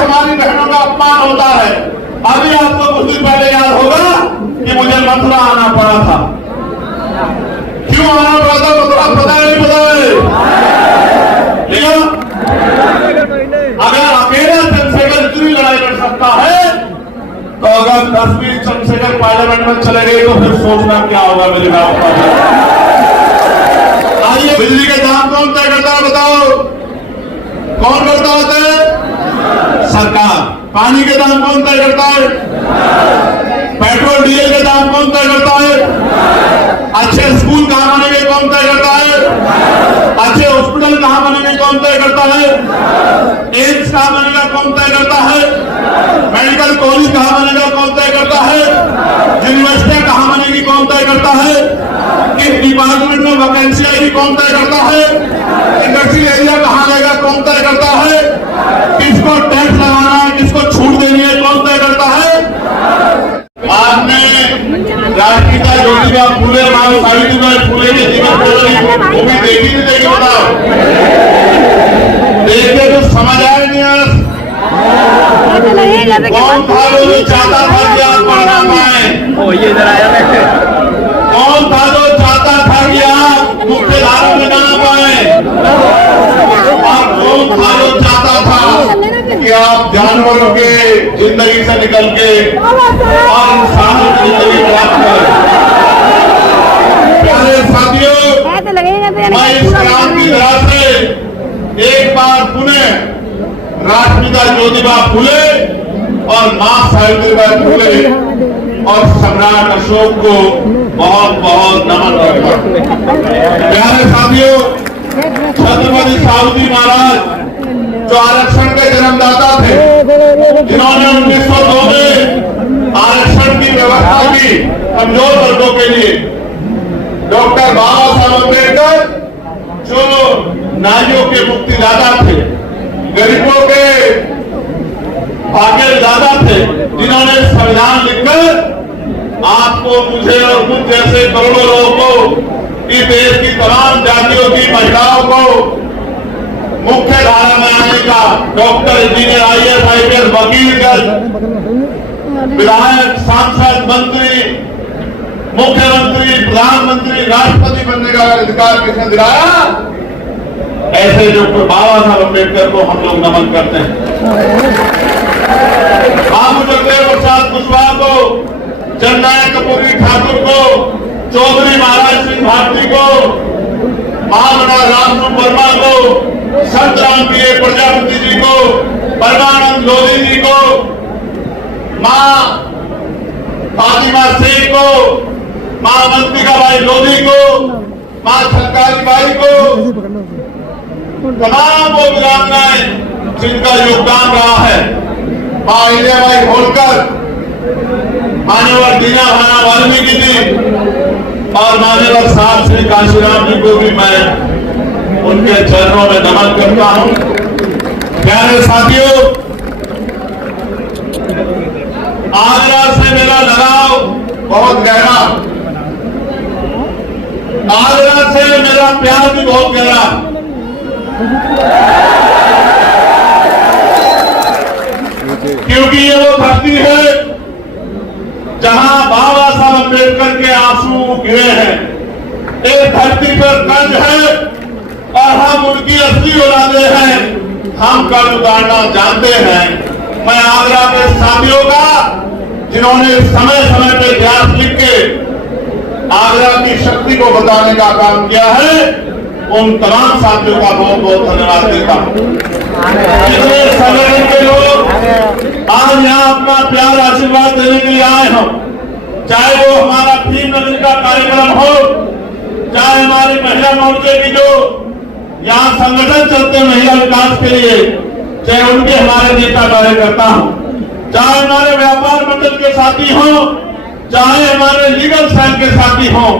हमारी बहनों का अपमान होता है। अभी आपको कुछ दिन पहले याद होगा कि मुझे मथुरा आना पड़ा था। क्यों आना पड़ा था मथुरा, पता है नहीं पता है? अगर अकेला चंद्रशेखर इतनी लड़ाई लड़ सकता है तो अगर 10वीं चंद्रशेखर पार्लियामेंट में चले गए तो फिर सोचना क्या होगा मेरे गांव का। आइए, बिजली के दाम कौन तय करता है बताओ? कौन करता है? सरकार। पानी के दाम कौन तय करता है? पेट्रोल डीजल के दाम कौन तय करता है? अच्छे स्कूल कहां बनेंगे कौन तय करता है? अच्छे हॉस्पिटल कहां बनेंगे कौन तय करता है? एम्स कहां बनेगा कौन तय करता है? मेडिकल कॉलेज कहां बनेगा कौन तय करता है? यूनिवर्सिटियां कहां बनेगी कौन तय करता है? किस डिपार्टमेंट में वैकेंसी आएगी कौन तय करता है? इंडस्ट्रियल एरिया कहां आएगा कौन तय करता है? किसको टैक्स लगाना है, किसको छूट देनी है कौन तय करता है? आपने राष्ट्रपिता ज्योतिबा फूले, मां सावित्रीबाई फूले के जीवन मूवी देखी नहीं देखी बताओ? देखते तो समझ आए नहीं। कौन था जो चाहता था कि आप पढ़ना पाए? ये इधर आया बैठे। कौन था जो चाहता था कि आप मुख्य धारा में ना पाए? और कौन था जो चाहता था कि आप जानवरों के जिंदगी से निकल के और इंसानों की जिंदगी प्राप्त करें? प्यारे साथियों, मैं इस क्रांति धरा से एक बार पुनः राष्ट्रपिता ज्योतिबा फूले और मां सावित्रीबाई फूले और सम्राट अशोक को बहुत बहुत नमन करता हूं। प्यारे साथियों, छत्रपति साहूजी महाराज जो आरक्षण के जन्मदाता थे, जिन्होंने 1902 में आरक्षण की व्यवस्था की कमजोर वर्गों के लिए, डॉक्टर बाबा साहब अम्बेडकर जो नारियों के मुक्तिदाता थे, गरीबों के भाग्यदाता थे, जिन्होंने संविधान लिखकर आपको, मुझे और मुझ जैसे करोड़ों लोगों को, इस देश की तमाम जातियों की महिलाओं को मुख्य धारा में आने का, डॉक्टर, इंजीनियर, IAS, IPS, वकील, जज, विधायक, सांसद, मंत्री, मुख्यमंत्री, प्रधानमंत्री, राष्ट्रपति बनने का अधिकार किसने दिलाया? ऐसे जो बाबा साहब अम्बेडकर को हम लोग नमन करते हैं। बाबू जगदेव प्रसाद कुशवाहा को, जननायक कपूरी ठाकुर को, चौधरी महाराज सिंह भारती को, महामना रामस्वरूप वर्मा को, संत राम प्रिय प्रजापति जी को, परमानंद लोधी जी को, मां फातिमा शेख को, मां मंतिका बाई लोधी को, मां छलकारी बाई को, तमाम वो वीरांगनाएं जिनका योगदान रहा है, मां अहिल्याबाई होलकर, मान्यवर दीना भाना वाल्मीकि जी और मान्यवर साहब श्री काशीराम जी को भी मैं उनके चरणों में नमन करता हूं। प्यारे साथियों, आगरा से मेरा लगाव बहुत गहरा, आगरा से मेरा प्यार भी बहुत गहरा। क्योंकि ये वो धरती है जहां बाबा साहब अम्बेडकर के आंसू गिरे हैं। एक धरती पर कर्ज है और हम उनकी असली औलादे हैं, हम कर्ज उतारना जानते हैं। मैं आगरा के साथियों का, जिन्होंने समय समय पर इतिहास लिख के आगरा की शक्ति को बताने का काम किया है, उन तमाम साथियों का बहुत बहुत धन्यवाद देता हूं। इतने संगठन के लोग आज यहाँ अपना प्यार आशीर्वाद देने के लिए आए हों, चाहे वो हमारा फीम नदी का कार्यक्रम हो, चाहे हमारी महिला मोर्चे की जो यहाँ संगठन चलते हैं महिला विकास के लिए, चाहे उनके हमारे नेता कार्यकर्ता हों, चाहे हमारे व्यापार मंडल के साथी हों, चाहे हमारे लीगल सेल के साथी हों,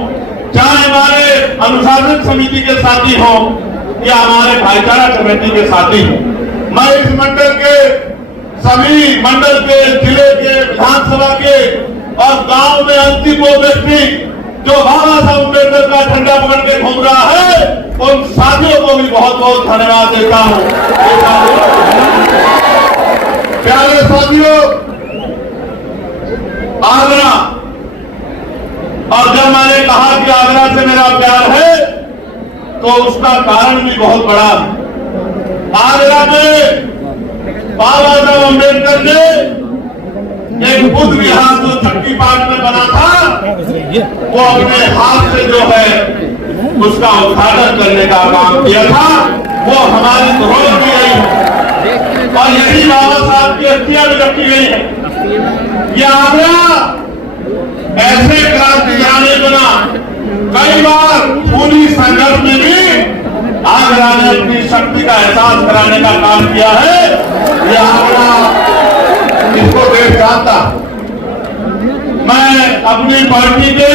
चाहे हमारे अनुशासन समिति के साथी हों या हमारे भाईचारा कमेटी के साथी हों। मैं इस मंडल के सभी मंडल के, जिले के, विधानसभा के और गांव में अंतिम वो व्यक्ति जो बाबा साहब अम्बेडकर का झंडा पकड़ के घूम रहा है, उन साथियों को भी बहुत बहुत धन्यवाद देता हूं। कहा कि आगरा से मेरा प्यार है, तो उसका कारण भी बहुत बड़ा है। आगरा में बाबा साहब अम्बेडकर ने एक बुद्ध विहार जो चक्की पार्क में बना था, वो अपने हाथ से जो है उसका उद्घाटन करने का काम किया था। वो हमारी धरोहर की गई है और यही बाबा साहब की अस्थियां भी रखी गई है। ये आगरा ऐसे क्रांतिकारी बना, कई बार पूरी संघर्ष में भी आगरा ने अपनी शक्ति का एहसास कराने का काम किया है। ये आगरा, इसको देश जानता। मैं अपनी पार्टी के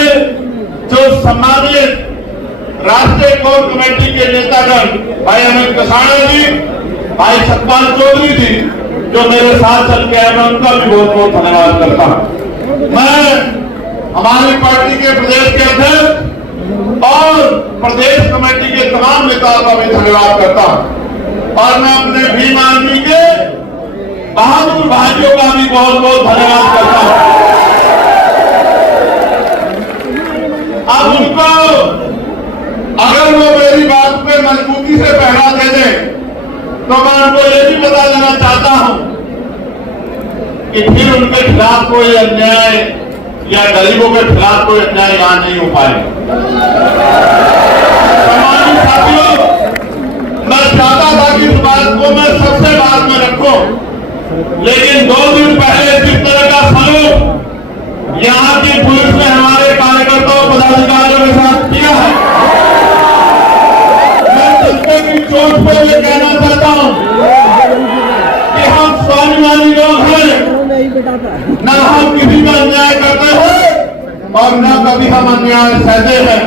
जो सम्मानित राष्ट्रीय कोर कमेटी के नेतागण भाई अमित कसाणा जी, भाई सतपाल चौधरी जी, जो मेरे साथ चल के आए, मैं उनका भी बहुत बहुत धन्यवाद करता हूं। मैं हमारी पार्टी के प्रदेश के अध्यक्ष और प्रदेश कमेटी के तमाम नेताओं का भी धन्यवाद करता हूं और मैं अपने भीम आर्मी के बहादुर भाइयों का भी बहुत बहुत धन्यवाद करता हूं। अब उनको अगर वो मेरी बात पे मजबूती से पहरा दे दे, तो मैं उनको ये भी बता देना चाहता हूं कि फिर उनके खिलाफ कोई अन्याय या गरीबों के खिलाफ कोई अन्याय यहां नहीं हो पाएगा। सम्मानित साथियों, मैं चाहता था कि इस बात को मैं सबसे बाद में रखूं, लेकिन 2 दिन पहले जिस तरह का सलूक यहाँ की पुलिस ने हमारे कार्यकर्ताओं पदाधिकारियों के साथ किया है, मैं जनता की चोट पर यह कहना चाहता हूं कि हम स्वाभिमानी लोग हैं, न हम किसी का अन्याय करते हैं और न कभी हम अन्याय सहते हैं।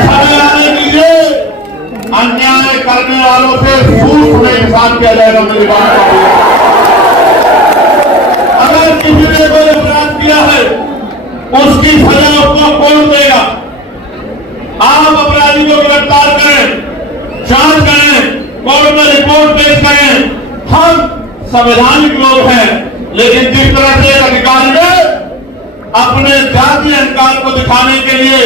समय आने दीजिए, अन्याय करने वालों से सूद में हिसाब किया जाएगा। मेरी बात अगर किसी ने कोई अपराध किया है, उसकी सजा उसको कौन देगा? आप अपराधी को गिरफ्तार करें, जांच करें, कोर्ट में रिपोर्ट पेश करें। हम संवैधानिक लोग हैं, लेकिन जिस तरह से अधिकारी ने अपने जातीय अहंकार को दिखाने के लिए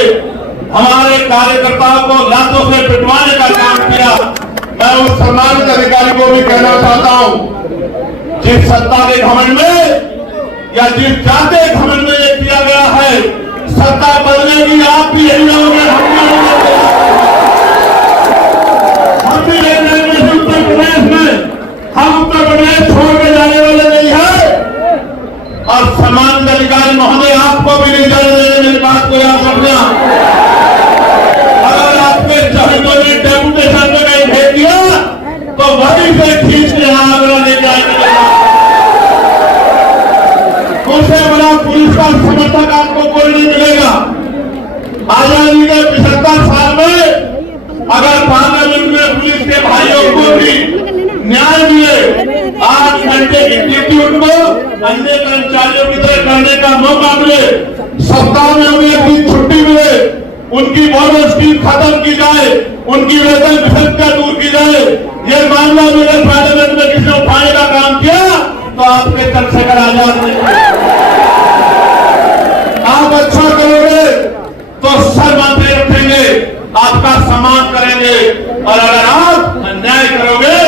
हमारे कार्यकर्ताओं को लातों से पिटवाने का काम किया, मैं उस सम्मानित अधिकारी को भी कहना चाहता हूं, जिस सत्ता के घमंड में या जिस जातीय घमंड में ये किया गया है, सत्ता बदलेगी, आप भी यही रहोगे, हम भी रहेंगे उत्तर प्रदेश में। हम उत्तर प्रदेश छोड़ के जाने वाले नहीं है और सम्मानित अधिकारी महोदय आपको भी नहीं जाने देंगे। मेरी बात को याद रखना। अगर आपके शहीदों ने डेपुटेशन में कहीं भेज दिया तो वहीं से खींच के यहां आगरा लेके आएंगे। उससे बड़ा पुलिस का समर्थक आपको कोई नहीं मिलेगा। आजादी के 75 साल में अगर पार्लियामेंट में पुलिस के भाइयों को भी न्याय मिले, 8 घंटे की ड्यूटी उनको अन्य कर्मचारियों की तरह करने का मौका मिले, सप्ताह में उन्हें एक दिन छुट्टी मिले, उनकी बोनस स्कीम खत्म की जाए, उनकी वेतन विसंगति दूर की जाए, ये मामला मेरे पार्लियामेंट में किसी ने उठाने का काम किया तो आपके चंद्रशेखर आजाद ने, आप अच्छा करोगे तो सर माथे रखेंगे, आपका सम्मान करेंगे, और अगर आप अन्याय करोगे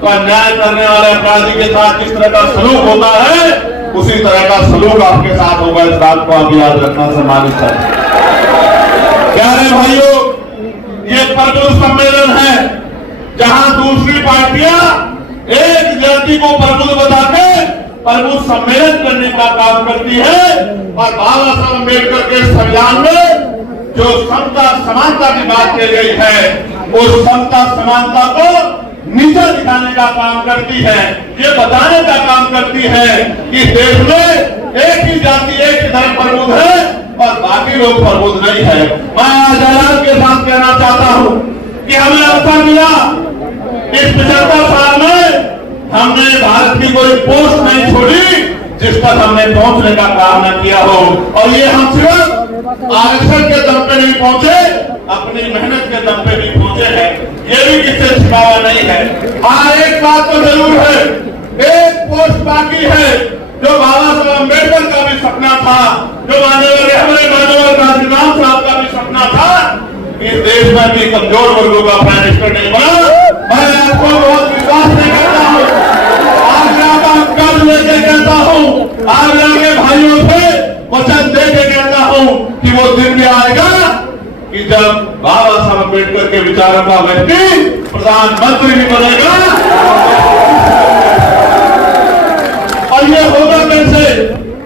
तो अन्याय करने वाले अपराधी के साथ किस तरह का सलूक होता है, उसी तरह का सलूक आपके साथ होगा। इस बात को आप याद रखना। सम्मानित है प्यारे भाइयों, ये प्रबुद्ध सम्मेलन है जहां दूसरी पार्टियां एक जाति को प्रबुद्ध बता के प्रबुद्ध सम्मेलन करने का काम करती है, और बाबा साहब अम्बेडकर के संविधान में जो समता समानता की बात की गई है, उस समता समानता को नीचा दिखाने का काम करती है, ये बताने का काम करती है कि देश में एक ही जाति एक ही धर्म प्रबुद्ध है और बाकी लोग प्रबुद्ध नहीं है। मैं आज आजाद के साथ कहना चाहता हूं कि हमें अवसर मिला, इस 75 साल में हमने भारत की कोई पोस्ट नहीं छोड़ी जिस पर हमने पहुंचने का काम न किया हो, और ये हम सिर्फ आरक्षण के दम पे नहीं पहुंचे, अपनी मेहनत के दम पे भी पहुंचे हैं। ये भी किससे छिपावा नहीं है। हाँ, एक बात तो जरूर है, एक पोस्ट बाकी है जो बाबा साहब अम्बेडकर का भी सपना था, जो माननीय माननीय काशीराम साहब का भी सपना था कि इस देश में भी कमजोर वर्गों का प्राइम मिनिस्टर नहीं बना। मैं आपको बहुत विश्वास से कहता हूँ, आगरा का कर्ज लेके कहता हूँ, आगरा के भाइयों से वचन दे के कहता हूँ कि वो दिन भी आएगा कि जब बाबा साहब अम्बेडकर के विचारों का व्यक्ति प्रधानमंत्री भी बनेगा। और ये होगा कैसे?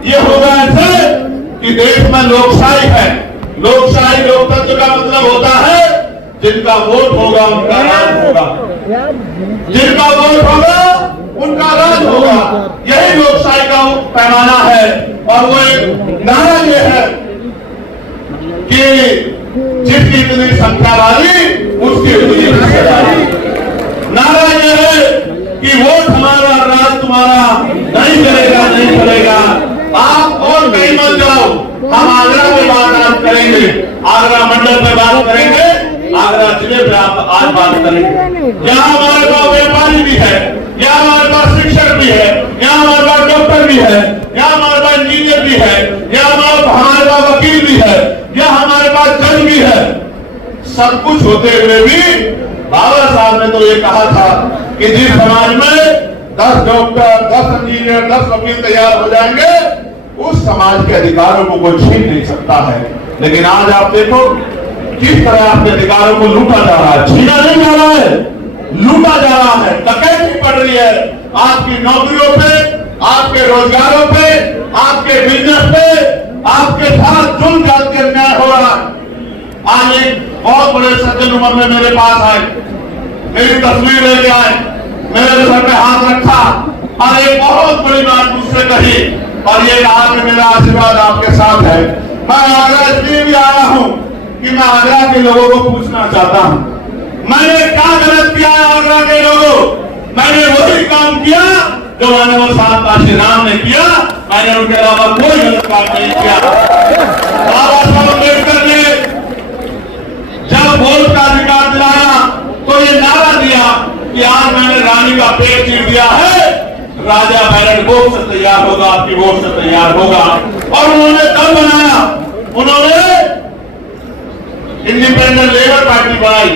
ये होगा ऐसे कि देश में लोकशाही है। लोकशाही लोकतंत्र का मतलब होता है जिनका वोट होगा उनका राज होगा, जिनका वोट होगा उनका राज होगा। यही लोकशाही का पैमाना है। और वो एक नारा ये है कि जिसकी इतनी संख्या वाली उसकी इतनी हिस्सेदारी। नारा ये है कि वोट हमारा राज तुम्हारा, नहीं चलेगा नहीं चलेगा। आप और कहीं मत जाओ, हम आगरा में बात करेंगे, आगरा मंडल में बात करेंगे, आगरा जिले में आप आज बात करेंगे। यहाँ हमारे पास व्यापारी भी है, यहाँ हमारे पास शिक्षक भी है, यहाँ हमारे पास डॉक्टर भी है, यहाँ हमारे पास इंजीनियर भी है, यहाँ हमारे पास वकील भी है, यहाँ हमारे पास जज भी है। सब कुछ होते हुए भी बाबा साहब ने तो ये कहा था कि जिस समाज में 10 डॉक्टर, 10 इंजीनियर, 10 वकील तैयार हो जाएंगे, उस समाज के अधिकारों को कोई छीन नहीं सकता है। लेकिन आज आप देखो किस तरह आपके अधिकारों को लूटा जा रहा है, छीना नहीं जा रहा है, लूटा जा रहा है, डकैती पड़ रही है आपकी नौकरियों पे, आपके रोजगारों पे, आपके बिजनेस पे, आपके साथ जुल्म जात के अन्याय हो रहा है। आज एक बहुत बड़े सज्जन उम्र में मेरे पास आए, मेरी तस्वीर लेके आए, मेरे सर पे हाथ रखा और एक बहुत बड़ी बात मुझसे कही और ये कहा कि मेरा आशीर्वाद आपके साथ है। मैं आगरा इसलिए भी आया हूँ कि मैं आगरा के लोगों को पूछना चाहता हूँ, मैंने क्या गलत किया है आगरा के लोगों? मैंने वही काम किया जो माननीय साहब काशीराम ने किया, मैंने उनके अलावा कोई गलत काम नहीं किया। बाबा साहब अम्बेडकर ने जब वोट का अधिकार दिलाया तो ये नारा दिया कि आज मैंने रानी का पेट चीर दिया है, राजा बैलेट वोट से तैयार होगा, आपकी वोट से तैयार होगा। और उन्होंने कब बनाया? उन्होंने इंडिपेंडेंट लेबर पार्टी बनाई।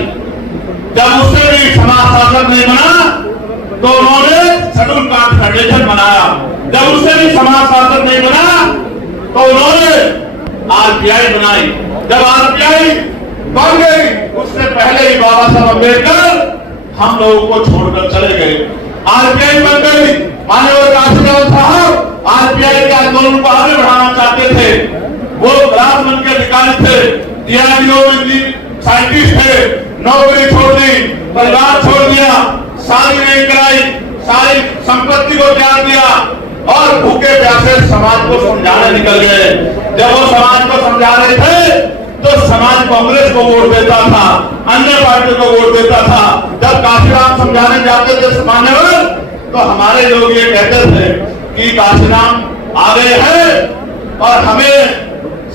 जब उससे भी समाज शासक नहीं बना तो उन्होंने शेड्यूल कास्ट फेडरेशन बनाया। जब उससे भी समाज शासक नहीं बना तो उन्होंने आरपीआई बनाई। जब आरपीआई बन गई उससे पहले ही बाबा साहब अम्बेडकर हम लोगों को छोड़कर चले गए। आरपीआई बन गई, माननीय काशीराम साहब आरपीआई के आंदोलन को आगे बढ़ाना चाहते थे। वो ग्राम के अधिकारी थे, डीआरडीओ में साइंटिस्ट थे, नौकरी छोड़ दी, परिवार छोड़ दिया, शादी नहीं कराई, सारी संपत्ति को त्याग दिया और भूखे प्यासे समाज को समझाने निकल गए। जब वो समाज को समझा रहे थे तो समाज कांग्रेस को वोट देता था, अन्य पार्टी को वोट देता था। जब काशीराम समझाने जाते थे सामान्य वर्ग तो हमारे लोग ये कहते थे कि काशीराम आ गए हैं और हमें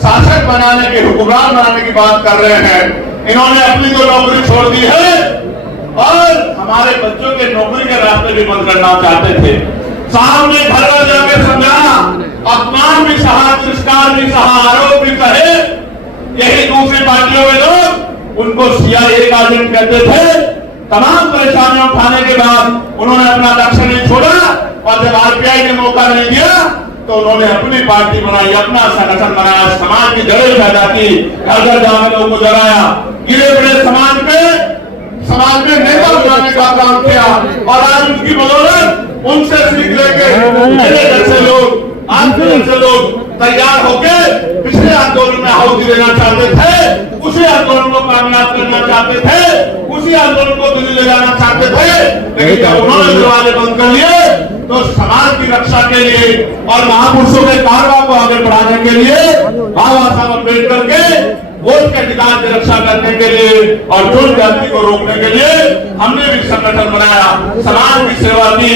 शासक बनाने की, हुक्मरान बनाने की बात कर रहे हैं। इन्होंने अपनी तो नौकरी छोड़ दी है और हमारे बच्चों के नौकरी के रास्ते भी बंद करना चाहते थे। साहब ने घर घर जाकर समझाया, अपमान भी सहा, तिरस्कार भी सहा, आरोप भी सहे। यही दूसरी पार्टियों में लोग उनको सीआईए का एजेंट कहते थे। तमाम परेशानियां उठाने के बाद उन्होंने अपना लक्ष्य नहीं छोड़ा और जब आरपीआई ने मौका नहीं दिया तो उन्होंने अपनी पार्टी बनाई, अपना संगठन बनाया, समाज की जड़ें पैदा की, घर घर जाकर लोगों को जगाया, गिरे पड़े समाज में नेता बनाने का काम किया और आज उनकी बदौलत उनसे सीख लेके मेरे जैसे लोग, आपके जैसे लोग तैयार होकर पिछले आंदोलन में आहुति देना चाहते थे, उसी आंदोलन को कामयाब करना चाहते थे, उसी आंदोलन को दिल्ली ले जाना चाहते थे। लेकिन जब उन्होंने दरवाजे बंद कर लिए तो समाज की रक्षा के लिए और महापुरुषों के कारवा को आगे बढ़ाने के लिए, बाबा साहब अम्बेडकर के वोट के अधिकार की रक्षा करने के लिए और जुल्म जाति को रोकने के लिए हमने भी संगठन बनाया, समाज की सेवा की,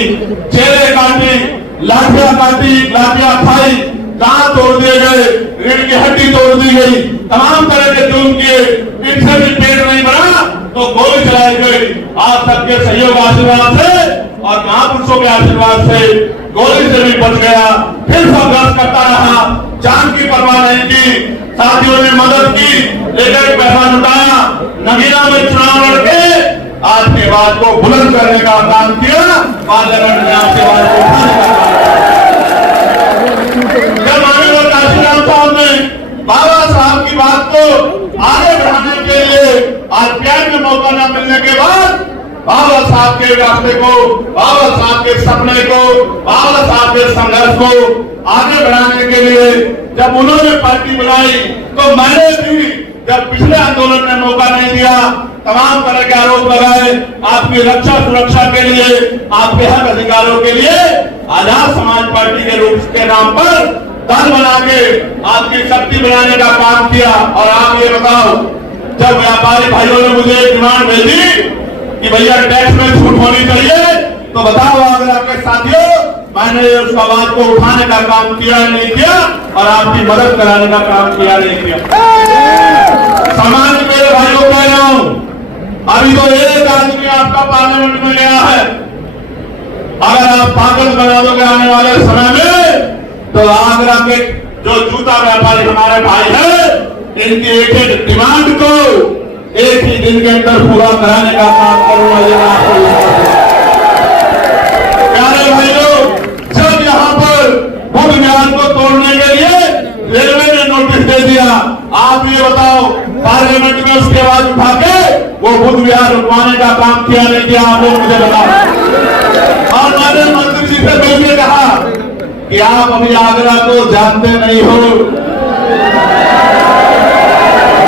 चेहरे काटी, लाठियां काटी, लाठियां खाई, दांत तोड़ दिए गए, रीढ़ की हड्डी तोड़ दी गई, तमाम तरह के जुल्म किए, इनसे भी पेट नहीं भरा तो गोली चलाई गई। आज सबके सहयोग आशीर्वाद से और महापुरुषों के आशीर्वाद से गोली से भी बच गया, फिर संघर्ष करता रहा, जान की परवाह नहीं की। साथियों ने मदद की, लेकर पैसा जुटाया, नगीना में चुनाव लड़के आज की आवाज को बुलंद करने का काम किया, पार्लियामेंट में आपकी आवाज को उठाने का काम किया। जब माननीय काशीराम साहब ने बाबा साहब की बात को आगे बढ़ाने के लिए आज प्यार में मौका न मिलने के बाद बाबा साहब के रास्ते को, बाबा साहब के सपने को, बाबा साहब के संघर्ष को आगे बढ़ाने के लिए जब उन्होंने पार्टी बनाई तो मैंने भी जब पिछले आंदोलन में मौका नहीं दिया, तमाम तरह के आरोप लगाए, आपकी रक्षा सुरक्षा के लिए, आपके हक अधिकारों के लिए आजाद समाज पार्टी के रूप के नाम पर दल बना के आपकी शक्ति बनाने का काम किया। और आप ये बताओ, जब व्यापारी भाइयों ने मुझे एक डिमांड भेजी कि भैया टैक्स में छूट होनी चाहिए, तो बताओ आगरा के साथियों, मैंने उस आवाज को उठाने का काम किया नहीं किया और आपकी मदद कराने का काम किया नहीं किया। सामान्य मेरे भाइयों कह रहा हूं, अभी तो एक आदमी आपका पार्लियामेंट में गया है, अगर आप पागल बना दोगे आने वाले समय में तो आगरा के जो जूता व्यापारी हमारे भाई हैं, इनकी एक एक डिमांड को एक ही दिन के अंदर पूरा कराने का काम करूंगा। प्यारे भाइयों, जब यहाँ पर बुद्ध विहार को तोड़ने के लिए रेलवे ने नोटिस दे दिया, आप ये बताओ पार्लियामेंट में उसकी आवाज उठा के वो बुद्ध विहार रुकवाने का काम किया नहीं किया, आप लोग मुझे बताओ। और मैंने मंत्री जी से मिलकर कहा कि आप अभी आगरा को जानते नहीं हो,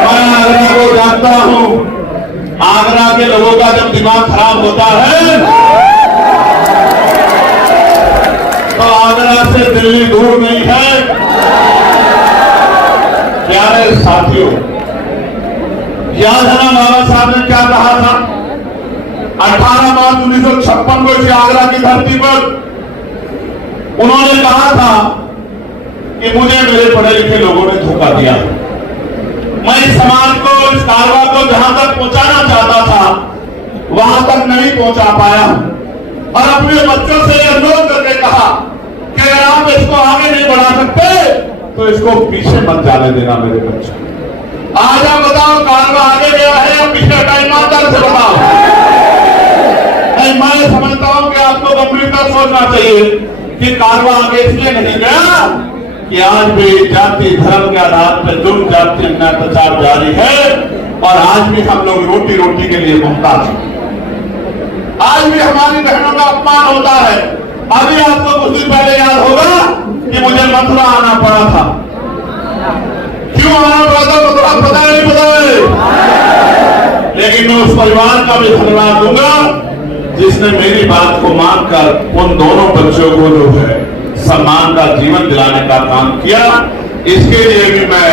मैं आगरा को जानता हूं। आगरा के लोगों का जब दिमाग खराब होता है तो आगरा से दिल्ली दूर नहीं है। प्यारे साथियों, याद है ना बाबा साहब ने क्या कहा था? 18 मार्च 1956 को इस आगरा की धरती पर उन्होंने कहा था कि मुझे मेरे पढ़े लिखे लोगों ने धोखा दिया, मैं इस समाज को, इस कारवा को जहां तक पहुंचाना चाहता था वहां तक नहीं पहुंचा पाया। और अपने बच्चों से अनुरोध करके कहा कि अगर आप इसको आगे नहीं बढ़ा सकते तो इसको पीछे मत जाने देना मेरे बच्चों। आज आप बताओ कारवा आगे गया है या पीछे हटा? ईमानदार से बताओ। मैं समझता हूं कि आपको गंभीरता सोचना चाहिए कि कारवा आगे इसलिए नहीं गया कि आज भी जाति धर्म के आधार पर जुर्म जाति अत्याचार जारी है और आज भी हम लोग रोटी रोटी के लिए मोहताज हैं। आज भी हमारी बहनों का अपमान होता है। अभी आपको कुछ दिन पहले याद होगा कि मुझे मथुरा आना पड़ा था। क्यों आना पड़ा था मथुरा? पता नहीं पता है, लेकिन मैं उस परिवार का भी धन्यवाद दूंगा जिसने मेरी बात को मानकर उन दोनों बच्चों को जो है सम्मान का जीवन दिलाने का काम किया। इसके लिए भी मैं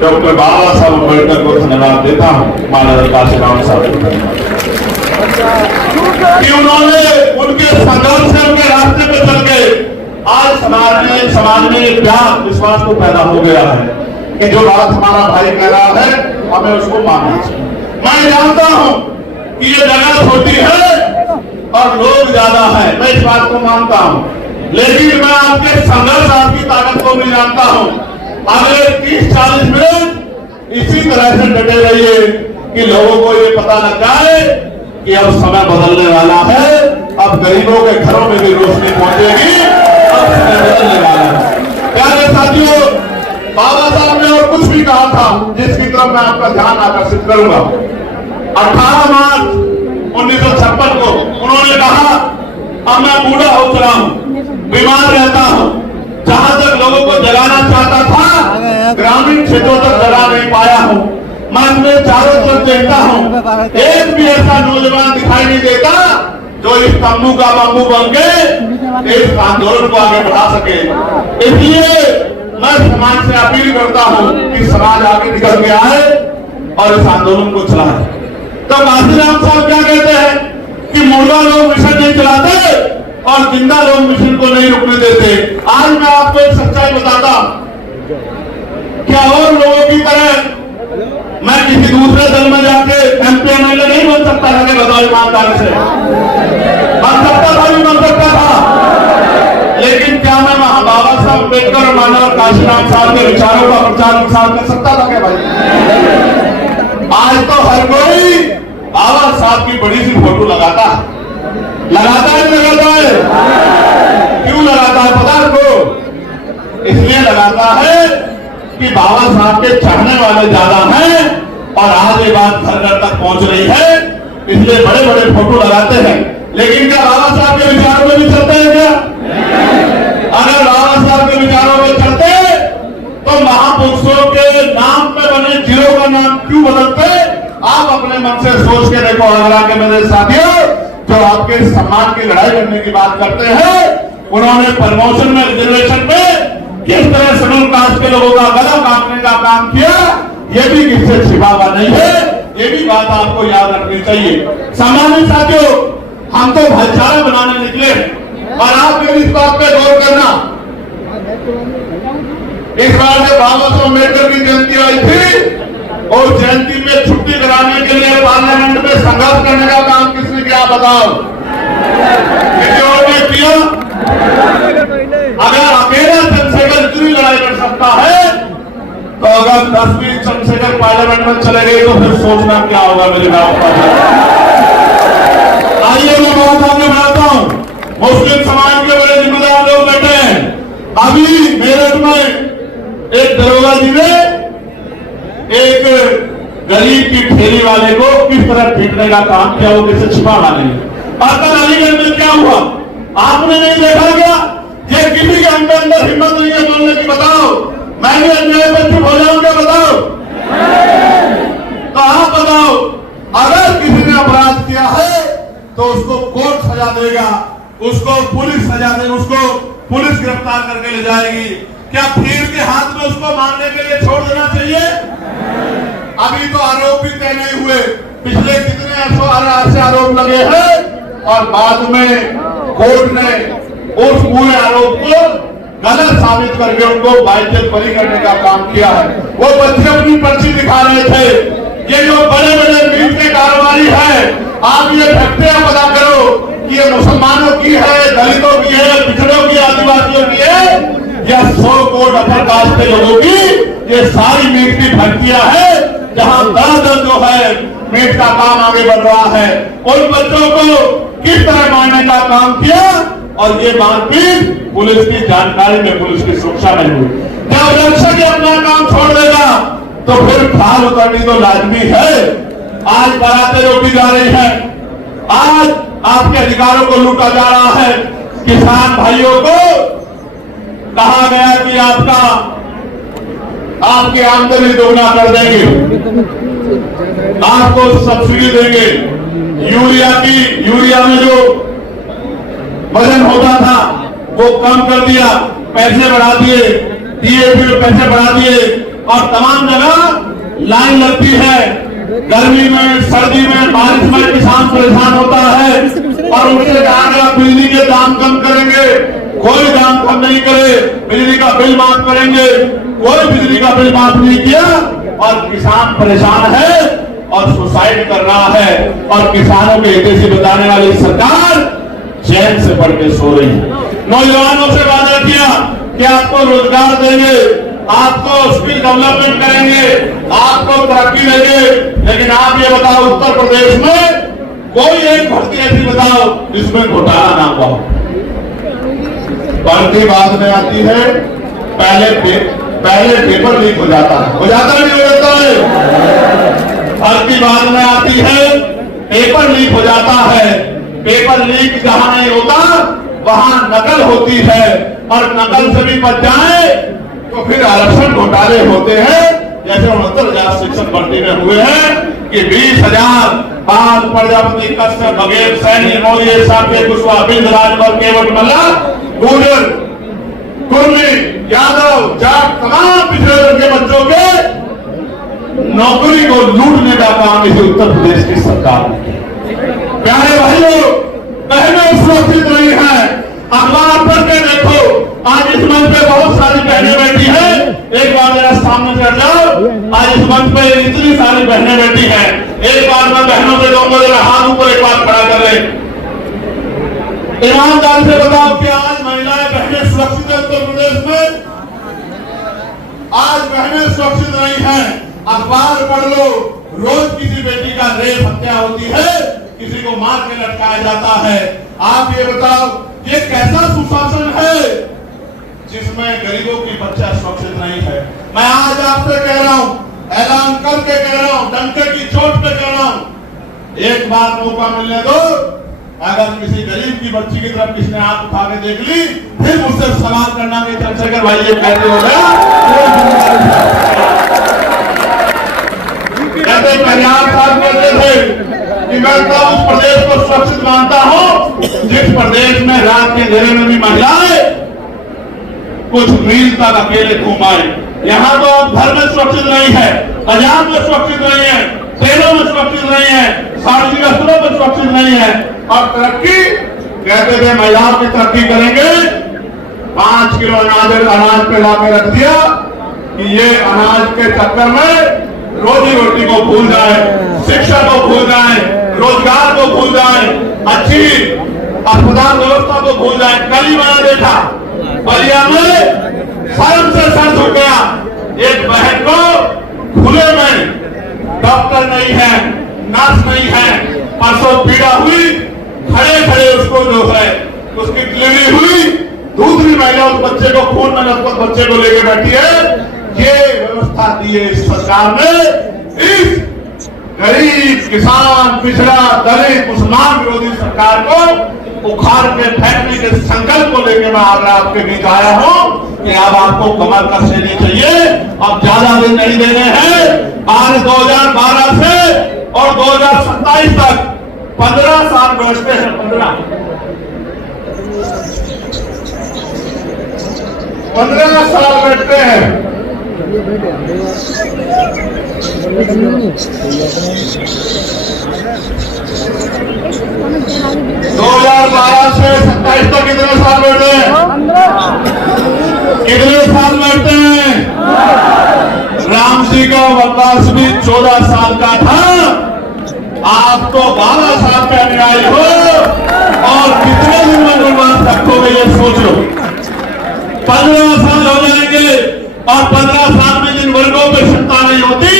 डॉक्टर बाबा साहब अम्बेडकर को धन्यवाद देता हूं, माननीय काशीराम साहब को धन्यवाद कि उन्होंने उनके संघर्ष से, उनके रास्ते पे चल के आज समाज में प्यार विश्वास को पैदा हो गया है कि जो बात हमारा भाई कह रहा है हमें उसको मानना चाहिए। मैं जानता हूं कि ये जगह छोटी है और लोग ज्यादा है, मैं इस बात को मानता हूं, लेकिन मैं आपके संघर्ष, आपकी ताकत को भी जानता हूं। अगले 30-40 मिनट इसी तरह से डटे रहिए कि लोगों को ये पता लग जाए कि अब समय बदलने वाला है, अब गरीबों के घरों में भी रोशनी पहुंचेगी, अब समय बदलने वाला है। प्यारे साथियों, बाबा साहब ने और कुछ भी कहा था जिसकी तरफ मैं आपका ध्यान आकर्षित करूंगा। 18 मार्च 1956 को उन्होंने कहा, अब मैं बूढ़ा हो चला हूं, बीमार रहता हूं, जहां तक लोगों को जगाना चाहता था ग्रामीण क्षेत्रों तक जगा नहीं पाया हूं। मैं अपने चारों तरफ देखता हूं, एक भी ऐसा नौजवान दिखाई नहीं देता जो इस तंबू का बंबू बन के इस आंदोलन को आगे बढ़ा सके। इसलिए मैं समाज से अपील करता हूं कि समाज आगे निकल के आए और इस आंदोलन को चलाए। तो काशीराम साहब क्या कहते हैं कि मुर्गा लोग मिशन नहीं चलाते और जिंदा लोग मिशन को नहीं रुकने देते। आज मैं आपको एक सच्चाई बताता, क्या और लोगों की तरह मैं किसी दूसरे दल में जाके MP MLA नहीं बन सकता था? कि बताओ ईमानदारी से, बन सकता था, भी बन सकता था, लेकिन क्या मैं वहां बाबा साहब अम्बेडकर और माननीय काशीराम साहब के विचारों का प्रचार प्रसार कर सकता था क्या भाई? आज तो हर कोई बाबा साहब की बड़ी सी फोटो लगाता है नहीं लगाता है? क्यों लगाता है पता आपको? इसलिए लगाता है कि बाबा साहब के चाहने वाले ज्यादा हैं और आज ये बात घर घर तक पहुंच रही है, इसलिए बड़े बड़े फोटो लगाते हैं। लेकिन क्या बाबा साहब के विचारों में भी चलते हैं क्या? अगर बाबा साहब के विचारों में चलते तो महापुरुषों के नाम पे बने जिलों का नाम क्यों बदलते? आप अपने मन से सोच के देखो। आगरा के मेरे साथियों जो आपके सम्मान की लड़ाई करने की बात करते हैं, उन्होंने प्रमोशन में रिजर्वेशन में किस तरह शेड्यूल कास्ट के लोगों का गला काटने का काम किया, ये भी किससे छिपा हुआ नहीं है। ये भी बात आपको याद रखनी चाहिए। सामान्य साथियों, हम तो भाईचारा बनाने निकले और आप मेरी इस बात पे गौर करना। इस बार जब बाबा साहब अम्बेडकर की जयंती आई थी और जयंती में छुट्टी कराने के लिए पार्लियामेंट में संघर्ष करने का काम किसने किया बताओ? किसी और ने किया? अगर अकेला चंद्रशेखर इतनी लड़ाई कर सकता है तो अगर 10-20 चंद्रशेखर पार्लियामेंट में चले गए तो फिर सोचना क्या होगा मेरे गांव का। आइए मैं बात आगे बढ़ाता हूं। मुस्लिम समाज के बड़े जिम्मेदार लोग बैठे हैं। अभी मेरठ में एक दरोगा जी ने एक गरीब की ठेली वाले को किस तरह पीटने का काम किया, वो किसे छिपाना नहीं। पाकिस्तान अलीगढ़ में क्या हुआ आपने नहीं देखा क्या? ये किसी के अंदर हिम्मत नहीं है बोलने की। बताओ मैं भी अन्याय पर चुप हो जाऊं क्या? बताओ तो आप बताओ। अगर किसी ने अपराध किया है तो उसको कोर्ट सजा देगा, उसको पुलिस सजा देगी, उसको पुलिस गिरफ्तार करके ले जाएगी। क्या भीड़ के हाथ में उसको मारने के लिए छोड़ देना चाहिए? अभी तो आरोप भी तय नहीं हुए, पिछले कितने ऐसे आरोप लगे हैं और बाद में कोर्ट ने उस पूरे आरोप को गलत साबित करके उनको बाइज्जत बरी करने का काम किया है। वो बच्चे अपनी पर्ची दिखा रहे थे। ये जो बड़े बड़े मीट के कारोबारी है, आप ये फैक्ट्रियां पता करो कि ये मुसलमानों की है, दलितों की है, पिछड़ों की, आदिवासियों की है या 100 करोड़ अपर कास्ट के लोगों की। ये सारी मीट की फैक्ट्रियां है जहां दर जो है मीट का काम आगे बढ़ रहा है। उन बच्चों को किस तरह मारने का काम किया और ये मारपीट पुलिस की जानकारी में, पुलिस की सुरक्षा में हुई। जब रक्षक अपना काम छोड़ देगा तो फिर खाल उतरनी तो लाजमी है। आज बारातें रोकी जा रही है, आज आपके अधिकारों को लूटा जा रहा है। किसान भाइयों को कहा गया कि आपकी आमदनी दोगुना कर देंगे, आपको सब्सिडी देंगे, यूरिया में जो वजन होता था वो कम कर दिया, पैसे बढ़ा दिए, डीएपी में पैसे बढ़ा दिए और तमाम जगह लाइन लगती है। गर्मी में, सर्दी में, बारिश में किसान परेशान होता है और उनसे कहा गया बिजली के दाम कम करेंगे, कोई दाम कम नहीं करे, बिजली का बिल माफ करेंगे, कोई बिजली का बिल माफ नहीं किया और किसान परेशान है और सुसाइड कर रहा है और किसानों के हितैषी बताने वाली सरकार चैन से पढ़ के सो रही है। नौजवानों से वादा किया कि आपको रोजगार देंगे, आपको स्किल डेवलपमेंट करेंगे, आपको तरक्की देंगे, लेकिन आप ये बताओ उत्तर प्रदेश में कोई एक भर्ती ऐसी बताओ जिसमें घोटाला ना हुआ। भर्ती बाद में आती है, पहले पेपर लीक हो जाता है, नहीं हो जाता है। भर्ती बाद में आती है, पेपर लीक हो जाता है। पेपर लीक जहां नहीं होता वहां नकल होती है और नकल से भी बच जाए तो फिर आरक्षण घोटाले होते हैं, जैसे 69,000 शिक्षक भर्ती में हुए हैं कि 20,000 पांच प्रजापति कश्यप, बघेल, सैनी, मौर्य, साके, कुशवाहा, बिंद, राजभर, केवट, मल्ला, गुर्जर, कुर्मी, यादव, जाट, तमाम पिछड़े वर्ग के बच्चों के नौकरी को लूटने का काम इस उत्तर प्रदेश की सरकार ने किया। प्यारे भाइयों बहनों, सुरक्षित नहीं है। अखबार पढ़ के देखो, आज इस मंच पे बहुत सारी बहनें बैठी हैं। एक बार मेरा सामने से जाओ, आज इस मंच पे इतनी सारी बहनें बैठी हैं। एक बार मैं बहनों से कहूंगा जरा हाथ ऊपर एक बार खड़ा कर ले। ईमानदारी से बताओ कि आज महिलाएं बहनें सुरक्षित है उत्तर प्रदेश में? आज बहनें में सुरक्षित नहीं है। अखबार पढ़ लो, रोज किसी बेटी का रेप हत्या होती है, किसी को मार के लटकाया जाता है। आप ये बताओ, ये कैसा सुशासन है जिसमें गरीबों की बच्चा सुरक्षित नहीं है? मैं आज आपसे कह रहा हूं, ऐलान करके कह रहा हूं, डंके की चोट पे कह रहा हूं, एक बार मौका मिलने दो। अगर किसी गरीब की बच्ची की तरफ किसने हाथ उठा के देख ली, फिर मुझसे सवाल करना कि चंद्रशेखर भाई ये कहते हो गया। कहते कल्याण साहब कहते थे कि मैं तो उस प्रदेश को सुरक्षित मानता हूं जिस प्रदेश में रात के अंधेरे में भी महिलाएं कुछ मील तक अकेले घूम आए। यहाँ तो अब घर में सुरक्षित नहीं है, बाजार में सुरक्षित नहीं है, ट्रेनों में सुरक्षित नहीं है, सार्वजनिक स्थलों में सुरक्षित नहीं है। और तरक्की कहते थे महिलाओं की तरक्की करेंगे, 5 किलो अनाज पे लाके रख दिया कि ये अनाज के चक्कर में रोजी रोटी को भूल जाए, शिक्षा को भूल जाए, रोजगार को भूल जाए, अच्छी अस्पताल व्यवस्था को भूल जाए। कल ही मैंने देखा बलिया में शर्म से सर झुक गया, एक बहन को खुले में डॉक्टर नहीं है, नर्स नहीं है, परसों पीड़ा हुई, खड़े खड़े उसको जो है उसकी डिलीवरी हुई, दूसरी महिला उस बच्चे को खून में लथपथ बच्चे को लेके बैठी है। ये व्यवस्था दी है इस सरकार ने इस गरीब किसान पिछड़ा दलित मुसलमान विरोधी सरकार को उखाड़ के फेंकने के संकल्प को लेकर मैं आज आपके बीच आया हूं कि अब आपको कमर कस लेनी चाहिए। अब ज्यादा दिन नहीं देने हैं। आज 2012 से और 2027 तक 15 साल बैठते हैं। 15 साल बैठते हैं। 2012 से 27 तक कितने साल बैठे हैं? कितने साल बैठते हैं? राम जी का वनवास भी 14 साल का था, आप तो 12 साल का न्याय हो और कितने दिन में वनवास रखोगे ये सोच लो। 15 साल हो जाएंगे और 15 साल में जिन वर्गों पे सत्ता नहीं होती,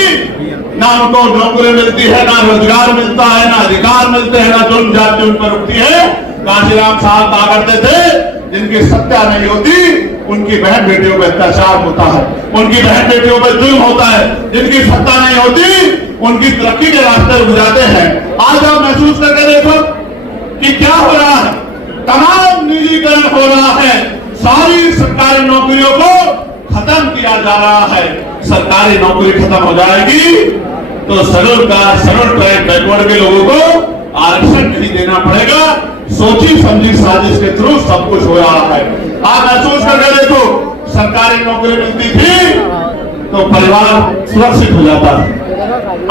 ना उनको नौकरी मिलती है, ना रोजगार मिलता है, ना अधिकार मिलते हैं, ना जुल्म जाति उन पर रुकती है। काशीराम साहब कहा करते थे जिनकी सत्ता नहीं होती उनकी बहन बेटियों पर अत्याचार होता है, उनकी बहन बेटियों पर जुल्म होता है। जिनकी सत्ता नहीं होती उनकी तरक्की के रास्ते रुक जाते हैं। आज आप महसूस करके देखो कि क्या हो रहा है, तमाम निजीकरण हो रहा है, सारी सरकारी नौकरियों को खत्म किया जा रहा है। सरकारी नौकरी खत्म हो जाएगी तो शेड्यूल ट्राइब बैकवर्ड के लोगों को आरक्षण नहीं देना पड़ेगा। सोची समझी साजिश के थ्रू सब कुछ हो रहा है। आप महसूस करके देखो, सरकारी नौकरी मिलती थी तो परिवार सुरक्षित हो जाता है।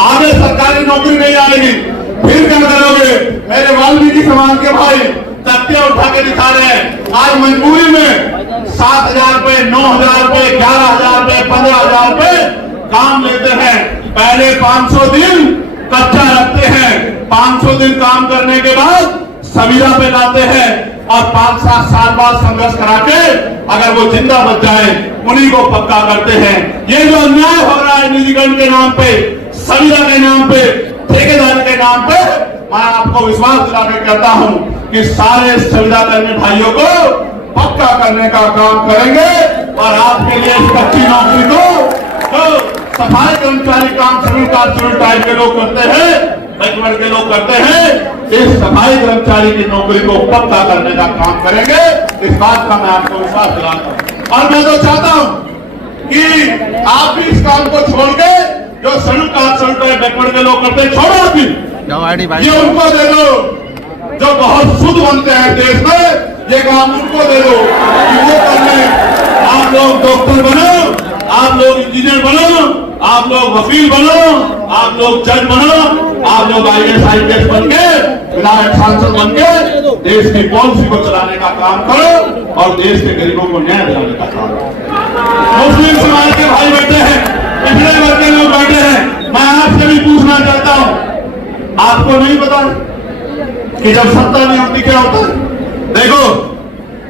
आगे सरकारी नौकरी नहीं आएगी, फिर क्या करोगे? मेरे वाल्मीकि समाज के भाई तथ्य उठा के दिखा रहे हैं। आज मजबूरी में 7,000 रुपए, 9,000 रुपए, 11,000 रुपए, 15,000 रुपए काम लेते हैं। पहले 500 दिन कच्चा रखते हैं, 500 दिन काम करने के बाद संविदा पे लाते हैं और 5-7 साल बाद संघर्ष करा के अगर वो जिंदा बच जाए उन्हीं को पक्का करते हैं। ये जो अन्याय हो रहा है निजीकरण के नाम पे, संविदा के नाम पे, ठेकेदारी के नाम पे, मैं आपको विश्वास दिला के कहता हूं कि सारे संविदा कर्मी भाइयों को पक्का करने का काम करेंगे। और आपके लिए इस कच्ची नौकरी को जो सफाई कर्मचारी काम शेड्यूल ट्राइब के लोग करते हैं, बैकवर्ड के लोग करते हैं, इस सफाई कर्मचारी की नौकरी को पक्का करने का काम करेंगे। इस बात का मैं आपको विश्वास दिलाता हूं। और मैं तो चाहता हूं कि आप भी इस काम को छोड़ के जो शेड्यूल ट्राइब बैकवर्ड के लोग करते हैं, छोड़ो आप भी, ये उनको दे दो जो बहुत शुद्ध बनते हैं देश में, ये काम उनको दे दो कि वो कर लें। आप लोग डॉक्टर बनो, आप लोग इंजीनियर बनो, आप लोग वकील बनो, आप लोग जज बनो, आप लोग IAS IPS बन के, विधायक सांसद बन के देश की पॉलिसी को चलाने का काम करो और देश के गरीबों को न्याय दिलाने का काम करो। मुस्लिम समाज के भाई बैठे हैं, पिछड़े वर्ग के लोग बैठे हैं, मैं आपसे भी पूछना चाहता हूं, आपको नहीं पता कि जब सत्ता नहीं होती क्या होता है? देखो,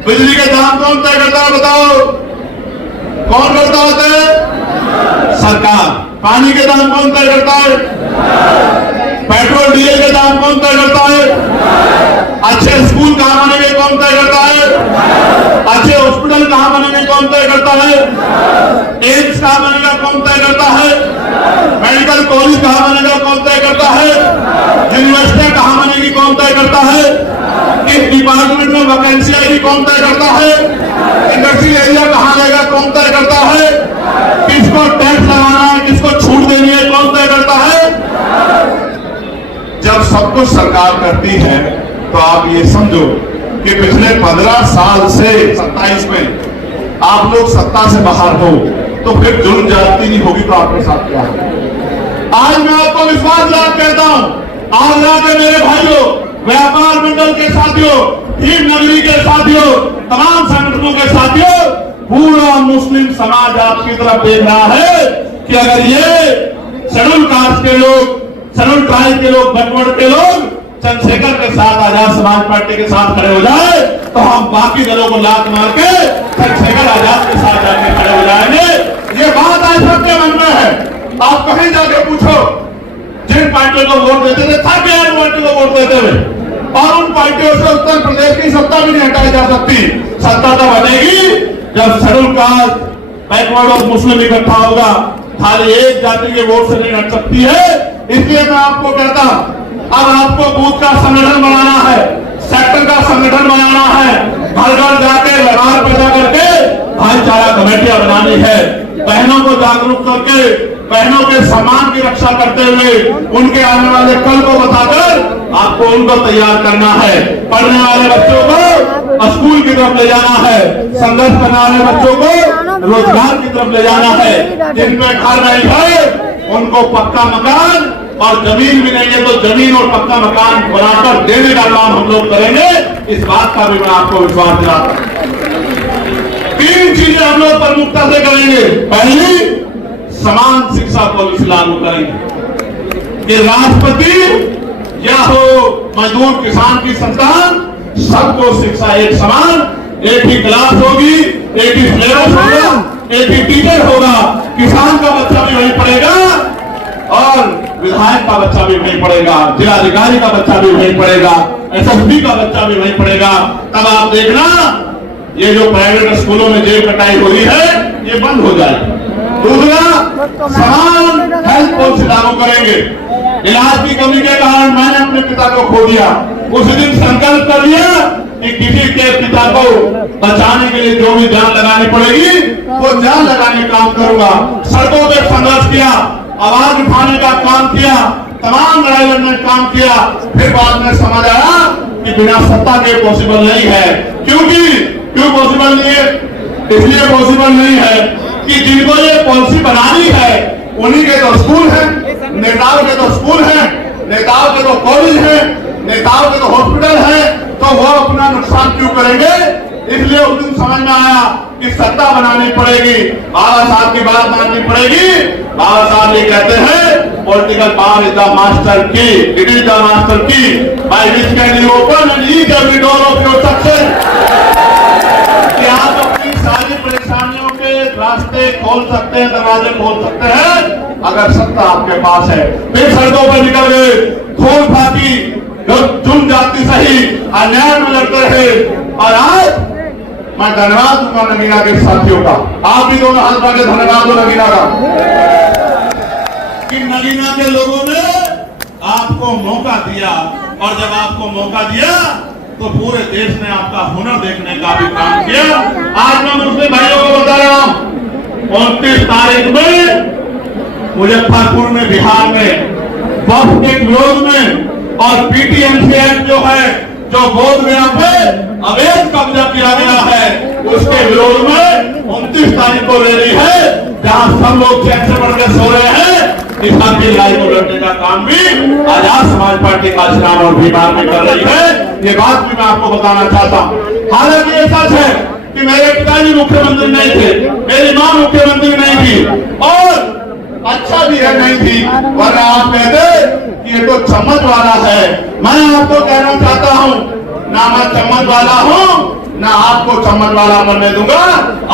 बिजली के दाम कौन तय करता है बताओ? कौन करता होता है? सरकार। पानी के दाम कौन तय करता है? पेट्रोल डीजल के दाम कौन तय करता है? अच्छे स्कूल कहां बनेंगे कौन तय करता है? अच्छे हॉस्पिटल कहां बनेंगे कौन तय करता है? एम्स कहां बनेगा कौन तय करता है? मेडिकल कॉलेज कहां बनेगा कौन तय करता है? यूनिवर्सिटी कहां बनेगी कौन तय करता है? किस डिपार्टमेंट में वैकेंसी आएगी कौन तय करता है? इंडस्ट्रियल एरिया कहां लेगा कौन तय करता है? किसको टैक्स लगाना है, किसको छूट देनी है कौन तय करता है? जब सब कुछ सरकार करती है तो आप ये समझो कि पिछले 15 साल से 27 में आप लोग सत्ता से बाहर हो तो फिर जुल्म ज्यादती नहीं होगी तो आपके साथ क्या है? आज मैं आपको विश्वास दिलाकर कहता हूं, आगरा के मेरे भाइयों, व्यापार मंडल के साथियों, भीम नगरी के साथियों, तमाम संगठनों के साथियों, पूरा मुस्लिम समाज आपकी तरफ देख रहा है कि अगर ये शेड्यूल कास्ट के लोग, शेड्यूल ट्राइब के लोग, बैकवर्ड के लोग चंद्रशेखर के साथ, आजाद समाज पार्टी के साथ खड़े हो जाए तो हम बाकी दलों को लात मार के चंद्रशेखर आजाद के साथ जाके खड़े हो जाएंगे। ये बात आज सबके मन में है। आप कहीं जाके पूछो, जिन पार्टियों को वोट देते थे, था क्या पार्टी को वोट देते हुए, और उन पार्टियों से उत्तर प्रदेश की सत्ता भी नहीं हटाई जा सकती। सत्ता तो बनेगी जब शेड्यूल कास्ट, बैकवर्ड और मुस्लिम इकट्ठा होगा। खाली एक जाति के वोट से नहीं हट सकती है। इसलिए मैं आपको कहता हूं, अब आपको बूथ का संगठन बनाना है, सेक्टर का संगठन बनाना है, घर घर जाके व्यवहार पैदा करके भाईचारा कमेटियां बनानी है, बहनों को जागरूक करके बहनों के सम्मान की रक्षा करते हुए उनके आने वाले कल को बताकर आपको उनको तैयार करना है। पढ़ने वाले बच्चों को स्कूल की तरफ ले जाना है, संघर्ष करने वाले बच्चों को रोजगार की तरफ ले जाना है, जिनमें घर नहीं है उनको पक्का मकान, और जमीन भी नहीं है तो जमीन और पक्का मकान बनाकर देने का काम हम लोग करेंगे। इस बात का भी मैं आपको विश्वास दिलाता हूं। 3 चीजें हम लोग प्रमुखता से करेंगे। पहली, समान शिक्षा पॉलिसी लागू करेंगे कि राष्ट्रपति या हो मजदूर किसान की संतान, सबको शिक्षा एक समान, एक ही क्लास होगी, एक ही सिलेबस होगा, एक ही टीचर होगा। किसान का बच्चा भी वहीं पढ़ेगा और विधायक का बच्चा भी वहीं पढ़ेगा, जिलाधिकारी का बच्चा भी वहीं पढ़ेगा, एसएसपी का बच्चा भी वहीं पढ़ेगा। तब आप देखना ये जो प्राइवेट स्कूलों में जेब कटाई हो रही है ये बंद हो जाएगी। दूसरा, समान हेल्थ पॉलिसी लागू करेंगे। इलाज की कमी के कारण मैंने अपने पिता को खो दिया। उस दिन संकल्प कर लिया कि किसी के पिता को बचाने के लिए जो भी जान लगानी पड़ेगी वो जान लगाने का काम करूंगा। सड़कों पर संघर्ष किया, आवाज उठाने का काम किया, तमाम लड़ाई लड़ने का काम किया। फिर बाद में समझ आया कि बिना सत्ता के पॉसिबल नहीं है। क्यों पॉसिबल नहीं है? इसलिए पॉसिबल नहीं है कि जिनको ये पॉलिसी बनानी है उन्हीं के तो स्कूल है, नेताओं के तो स्कूल है, नेताओं के तो कॉलेज है, नेताओं के तो हॉस्पिटल है, तो वो अपना नुकसान क्यों करेंगे? इसलिए उस दिन समझ में आया कि सत्ता बनानी पड़ेगी, बाबा साहब की बात माननी पड़ेगी। बाबा साहब ये कहते हैं, political power is the master की, इट इज द मास्टर की by which can you open and each every door of your success. कि आप अपनी सारी परेशानियों के रास्ते खोल सकते हैं, दरवाजे खोल सकते हैं अगर सत्ता आपके पास है। फिर सड़कों पर निकल गए, खून फाकी, जुल्म जाति सही, अन्याय में लड़ते रहे। और आज मैं धन्यवाद दूंगा नगीना के साथियों का। आप भी दोनों हाथ बांधे धन्यवाद दो नगीना का कि नगीना के लोगों ने आपको मौका दिया, और जब आपको मौका दिया तो पूरे देश ने आपका हुनर देखने का भी काम किया। आज मैं मुस्लिम भाइयों को बता रहा हूं, 29 तारीख में मुजफ्फरपुर में, बिहार में वक्फ के विरोध में और पीटीएमसी एक्ट जो है, जो बोध गया पे अवैध कब्जा किया गया है, उसके विरोध में 29 तारीख को रैली है, जहां सब लोग चैन से बढ़ के सो रहे हैं। इस की लड़ाई को लड़ने का काम भी आजाद समाज पार्टी का चुनाव और भीम आर्मी कर रही है। ये बात भी मैं आपको बताना चाहता हूँ। हालांकि ये सच है कि मेरे पिताजी मुख्यमंत्री नहीं थे, मेरी मां मुख्यमंत्री नहीं थी, और अच्छा भी है नहीं थी, वरना आप कहते कि ये तो चम्मच वाला है। मैं आपको कहना चाहता हूँ, ना मैं चम्मच वाला हूँ, ना आपको चम्मच वाला बनने दूंगा।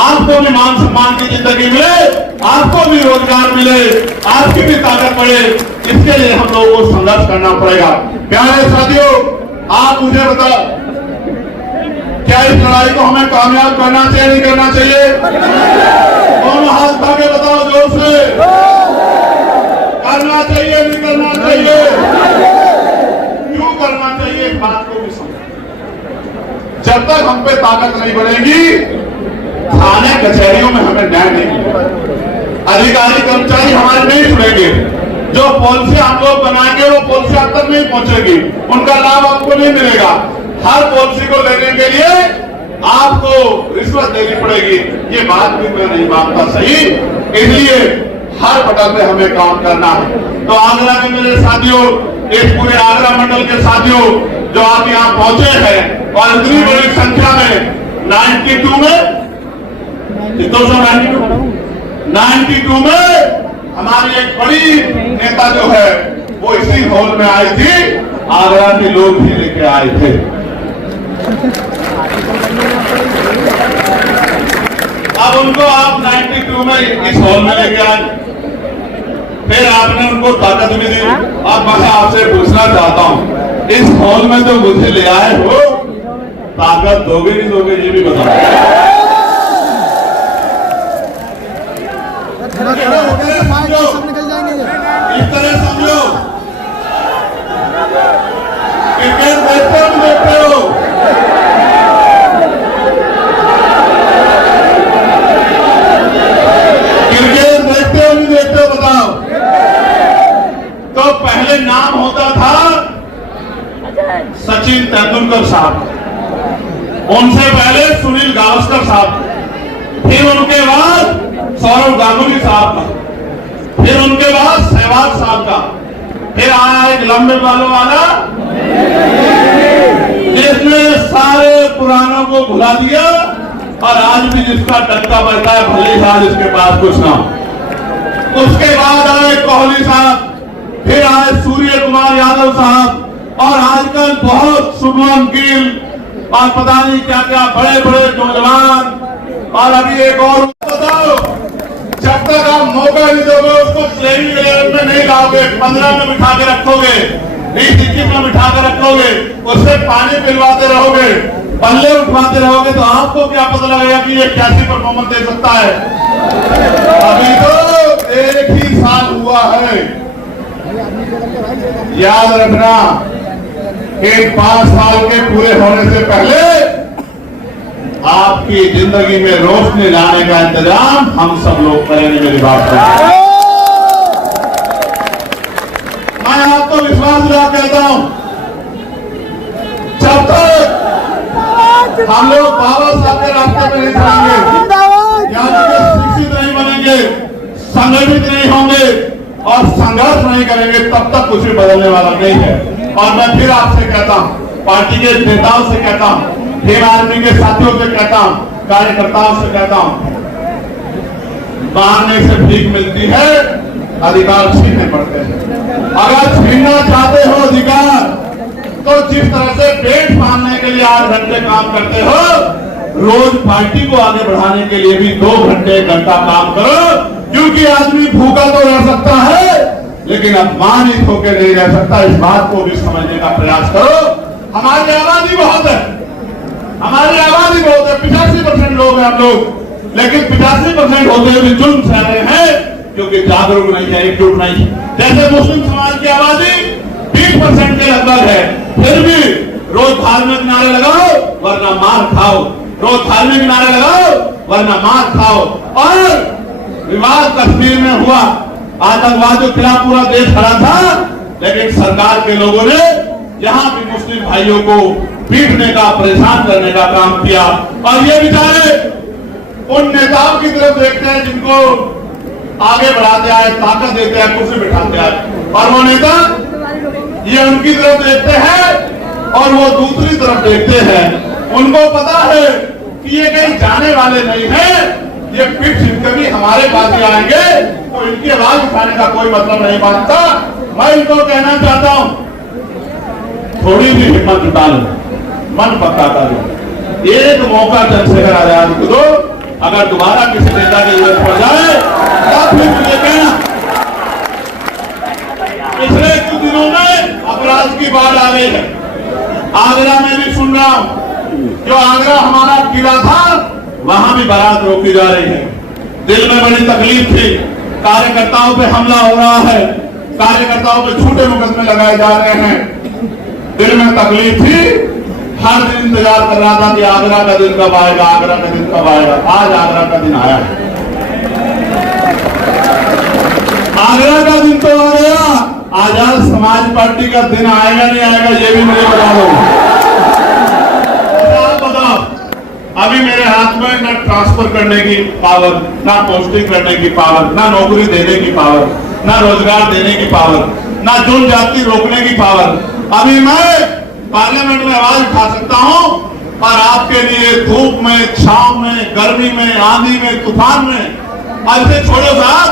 आपको भी मान सम्मान की जिंदगी मिले, आपको भी रोजगार मिले, आपकी भी ताकत बढ़े, इसके लिए हम लोगों को संघर्ष करना पड़ेगा। प्यारे साथियों, आप मुझे बताओ, क्या इस लड़ाई को हमें कामयाब करना चाहिए, नहीं करना चाहिए? दोनों हाथ उठा के बताओ जोर से, करना चाहिए, नहीं करना चाहिए? क्यों करना चाहिए, इस बात को भी समझो। जब तक हम पे ताकत नहीं बढ़ेगी, थाने कचहरियों में हमें न्याय नहीं मिलेगा, अधिकारी कर्मचारी हमारे नहीं जुड़ेंगे, जो पॉलिसी हम लोग बनाएंगे वो पॉलिसी आप तक नहीं पहुंचेगी, उनका लाभ आपको नहीं मिलेगा। हर पॉलिसी को लेने के लिए आपको रिश्वत देनी पड़ेगी। ये बात भी मैं नहीं मानता सही, इसलिए हर बटन पे हमें काम करना है। तो आगरा के मेरे साथियों, इस पूरे आगरा मंडल के साथियों जो आप यहाँ पहुंचे हैं और इतनी बड़ी संख्या में 92 में 92 में हमारी एक बड़ी नेता जो है वो इसी हॉल में आई थी, आगरा के लोग भी लेके आए थे। अब उनको आप 92 में इस हॉल में लेके आए, फिर आपने उनको ताकत भी दी। अब मैं आपसे पूछना चाहता हूं, इस हॉल में तो मुझे ले आए हो, ताकत दोगे नहीं दोगे ये भी बताओ। इस तरह समझो, क्रिकेट देखते हो, क्रिकेट देखते हो नहीं देखते हो बताओ? तो पहले नाम होता था सचिन तेंदुलकर साहब, उनसे पहले सुनील गावस्कर साहब, फिर उनके बाद सौरव गांगुली साहब का, फिर उनके बाद सहवाग साहब का, फिर आया एक लंबे बालों वाला जिसने सारे पुरानों को भुला दिया और आज भी जिसका टक्का बजता है भले साहब जिसके पास कुछ ना। उसके बाद आए कोहली साहब, फिर आए सूर्य कुमार यादव साहब, और आजकल बहुत शुभमन गिल और पता नहीं क्या क्या बड़े बड़े नौजवान, और अभी एक और बताओ, जब तक आप मौका नहीं दोगे उसको प्लेइंग 11 में नहीं लाओगे, 15 में बिठा के रखोगे, 20-21 में बिठा के रखोगे, उससे पानी पिलवाते रहोगे, पल्ले उठवाते रहोगे, तो आपको क्या पता लगेगा कि ये कैसी परफॉर्मेंस दे सकता है? अभी तो 1 ही साल हुआ है। याद रखना कि 5 साल के पूरे होने से पहले आपकी जिंदगी में रोशनी लाने का इंतजाम हम सब लोग करेंगे। मेरी बात सुनिए, मैं आपको विश्वास दिला कहता हूं, जब तक हम लोग बाबा साहब के रास्ते में नहीं चलेंगे, यानी कि शिक्षित नहीं बनेंगे, संगठित नहीं होंगे और संघर्ष नहीं करेंगे, तब तक कुछ भी बदलने वाला नहीं है। और मैं फिर आपसे कहता हूं, पार्टी के नेताओं से कहता हूं, फिर आर्मी के साथियों से कहता हूं, कार्यकर्ताओं से कहता हूं, मांगने से भीख मिलती है, अधिकार छीनने पड़ते हैं। अगर छीनना चाहते हो अधिकार, तो जिस तरह से पेट पालने के लिए 8 घंटे काम करते हो, रोज पार्टी को आगे बढ़ाने के लिए भी 2 घंटे 1 घंटा काम करो, क्योंकि आदमी भूखा तो रह सकता है लेकिन अपमानित होकर नहीं रह सकता। इस बात को भी समझने का प्रयास करो। हमारी आबादी बहुत है, हमारी आबादी बहुत है, 85% लोग हैं हम लोग, लेकिन 85% होते हुए भी जुल्म सह रहे हैं क्योंकि जागरूक नहीं है, एकजुट नहीं। जैसे मुस्लिम समाज की आबादी 20% के लगभग है, फिर भी रोज धार्मिक नारे लगाओ वरना मार खाओ, रोज धार्मिक नारे लगाओ वरना मार खाओ। और विवाद कश्मीर में हुआ, आतंकवाद के खिलाफ पूरा देश खड़ा था, लेकिन सरकार के लोगों ने यहां भी मुस्लिम भाइयों को पीटने का, परेशान करने का काम किया। और ये बेचारे उन नेताओं की तरफ देखते हैं जिनको आगे बढ़ाते आए, ताकत देते हैं, कुर्सी बिठाते आए, और वो नेता ये उनकी तरफ देखते हैं और वो दूसरी तरफ देखते हैं। उनको पता है कि ये कहीं जाने वाले नहीं है, ये पीठ छिप भी हमारे पास ही आएंगे, तो इनकी आवाज उठाने का कोई मतलब नहीं बनता। मैं इनको कहना चाहता हूं, थोड़ी सी हिम्मत जुटा लो, मन पक्का कर लो, एक मौका चंद्रशेखर आजाद को दो, अगर दोबारा किसी नेता की जरूरत पड़ जाए तब फिर मुझे कहना। पिछले कुछ दिनों में अपराध की बाढ़ आ गई है। आगरा में भी सुन रहा हूं, जो आगरा हमारा किला था वहां भी बारात रोकी जा रही है। दिल में बड़ी तकलीफ थी, कार्यकर्ताओं पे हमला हो रहा है, कार्यकर्ताओं पे झूठे मुकदमे लगाए जा रहे हैं। दिल में तकलीफ थी, हर दिन इंतजार कर रहा था कि आगरा का दिन कब आएगा, आगरा का दिन कब आएगा। आज आगरा का दिन आया है। आगरा का दिन तो आ गया, आजाद समाज पार्टी का दिन आएगा नहीं आएगा ये भी मुझे बता दो। आप बताओ, अभी मेरे हाथ में ना ट्रांसफर करने की पावर, ना पोस्टिंग करने की पावर, ना नौकरी देने की पावर, ना रोजगार देने की पावर, ना जुर्म जाति रोकने की पावर। अभी मैं पार्लियामेंट में आवाज उठा सकता हूं, पर आपके लिए धूप में, छांव में, गर्मी में, आंधी में, तूफान में। अब से छोड़ो साहब,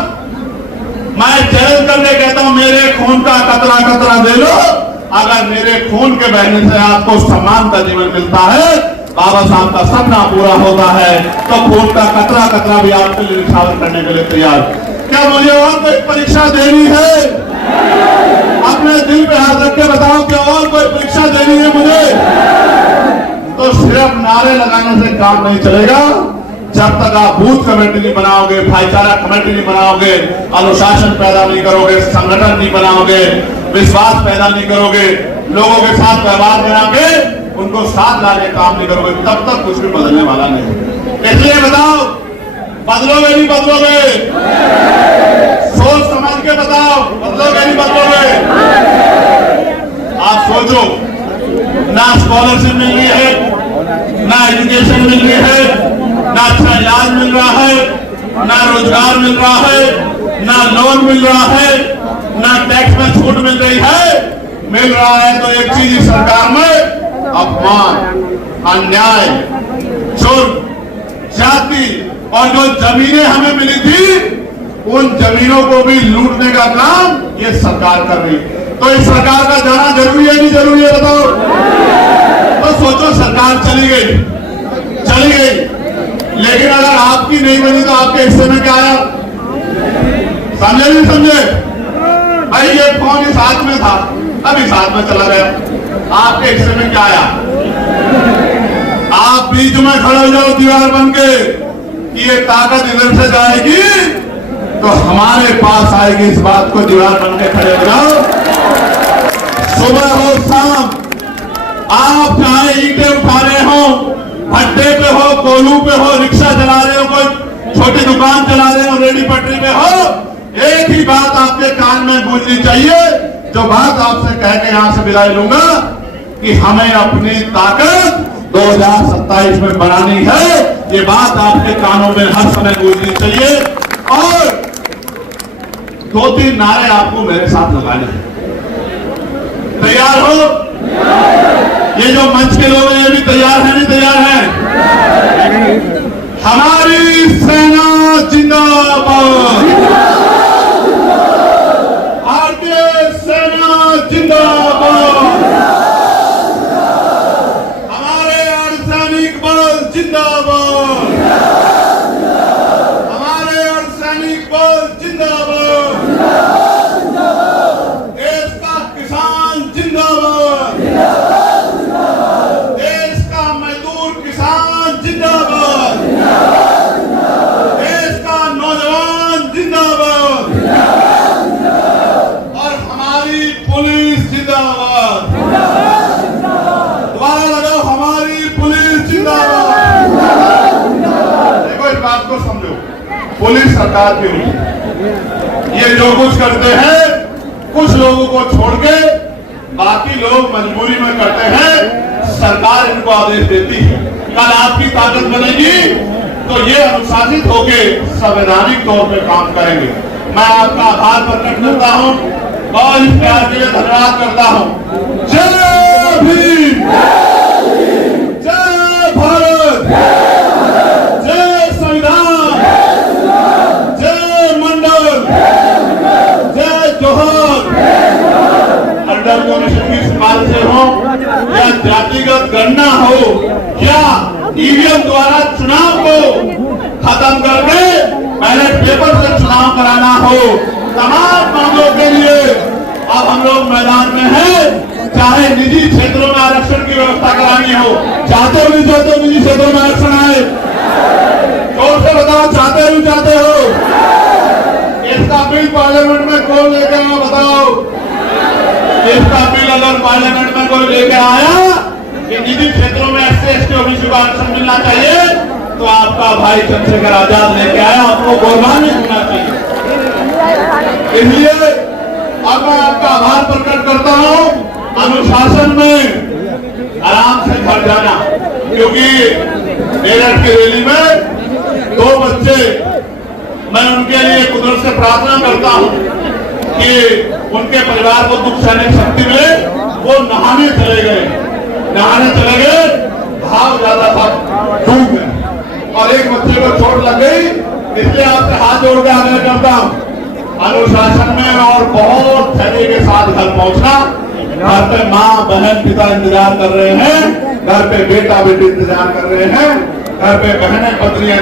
मैं चैलेंज करके कहता हूं, मेरे खून का कतरा कतरा दे लो। अगर मेरे खून के बहने से आपको सम्मान का जीवन मिलता है, बाबा साहब का सपना पूरा होता है, तो खून का कतरा कतरा भी आपके लिए निछावर करने के लिए तैयार। क्या मुझे और कोई परीक्षा देनी है? अपने दिल पे हाथ रख के बताओ, क्या और कोई परीक्षा देनी है मुझे? तो सिर्फ नारे लगाने से काम नहीं चलेगा। जब तक आप बूथ कमेटी नहीं बनाओगे, भाईचारा कमेटी नहीं बनाओगे, अनुशासन पैदा नहीं करोगे, संगठन नहीं बनाओगे, विश्वास पैदा नहीं करोगे, लोगों के साथ व्यवहार बना के उनको साथ लाने काम नहीं करोगे, तब तक कुछ भी बदलने वाला नहीं। इसलिए बताओ, बदलोगे नहीं बदलोगे? सोच समझ के बताओ, बदलोगे नहीं बदलोगे? आप सोचो, ना स्कॉलरशिप मिल रही है, ना एजुकेशन मिल रही है, ना अच्छा इलाज मिल रहा है, ना रोजगार मिल रहा है, ना लोन मिल रहा है, ना टैक्स में छूट मिल रही है। मिल रहा है तो एक चीज इस सरकार में अपमान, अन्याय, जुर्म, जाति, और जो जमीनें हमें मिली थी उन जमीनों को भी लूटने का काम ये सरकार कर रही है। तो इस सरकार का जाना जरूरी है नहीं जरूरी है बताओ? तो सोचो, सरकार चली गई, लेकिन अगर आपकी नहीं बनी तो आपके हिस्से में क्या आया? समझे नहीं समझे? भाई ये फोन इस हाथ में था, अभी साथ में चला गया, आपके हिस्से में क्या आया? आप बीच में खड़े हो जाओ दीवार बन के कि ये ताकत इधर से जाएगी तो हमारे पास आएगी, इस बात को दीवार बन के खड़े हो जाओ। सुबह हो शाम, आप चाहे ईंटें उठा रहे हो, भट्टे पे हो, कोलू पे हो, रिक्शा चला रहे हो, कोई छोटी दुकान चला रहे हो, रेडी पटरी पे हो, एक ही बात आपके कान में गूंजनी चाहिए, जो बात आपसे कह के यहां से विदाई लूंगा कि हमें अपनी ताकत 2027 में बनानी है। ये बात आपके कानों में हर समय गूंजनी चाहिए। और 2-3 नारे आपको मेरे साथ लगाने हैं। तैयार हो? ये जो मंच के लोग हैं ये भी तैयार हैं नहीं तैयार हैं? हमारी सेना जिंदाबाद, भारतीय सेना जिंदाबाद, हमारे अर्धसैनिक बल जिंदाबाद, हमारे अर्धसैनिक बल जिंदाबाद, देश का किसान जिंदाबाद, देश का मजदूर किसान जिंदाबाद, देश का नौजवान जिंदाबाद, और हमारी पुलिस जिंदाबाद। दोबारा लगाओ, हमारी पुलिस जिंदाबाद। देखो इस बात को समझो, पुलिस सरकार की होती है, ये जो कुछ करते हैं कुछ लोगों को छोड़ के बाकी लोग मजबूरी में करते हैं, सरकार इनको आदेश देती है। कल आपकी ताकत बनेगी तो ये अनुशासित होके संवैधानिक तौर पे काम करेंगे। मैं आपका आभार प्रकट करता हूं और इस प्यार के लिए धन्यवाद करता हूं। जय भीम, जय भारत, जय संविधान, जय मंडल, जय जोहर। अंडर कमीशन की सिफारिशें हो या जातिगत गणना हो या बंद करके बैलेट पेपर से चुनाव कराना हो, तमाम मामलों के लिए अब हम लोग मैदान में हैं। चाहे निजी क्षेत्रों में आरक्षण की व्यवस्था करानी हो, चाहते हो नहीं चाहते हो निजी क्षेत्रों में आरक्षण आए, जोर से बताओ, चाहते हो चाहते हो? इसका बिल पार्लियामेंट में कौन लेके आया बताओ? इसका बिल अगर पार्लियामेंट में कोई लेके आया कि निजी क्षेत्रों में SC/ST ओबीसी को आरक्षण मिलना चाहिए, तो आपका भाई चंद्रशेखर आजाद लेके आया, आपको गौरवान्वित होना चाहिए। इसलिए अब मैं आपका आभार प्रकट करता हूं, अनुशासन में आराम से घर जाना, क्योंकि मेरठ की रैली में 2 बच्चे, मैं उनके लिए कुदरत से प्रार्थना करता हूं कि उनके परिवार को दुख सहने की शक्ति मिले। वो नहाने चले गए, भाव ज्यादा था, डूब गए और एक बच्चे को चोट लग गई। इसलिए आपसे हाथ जोड़ के आग्रह करता हूं, अनुशासन में और बहुत धैर्य के साथ घर पहुंचना। घर पे माँ बहन पिता इंतजार कर रहे हैं, घर पे बेटा बेटी इंतजार कर रहे हैं, घर पे बहनें पत्नियां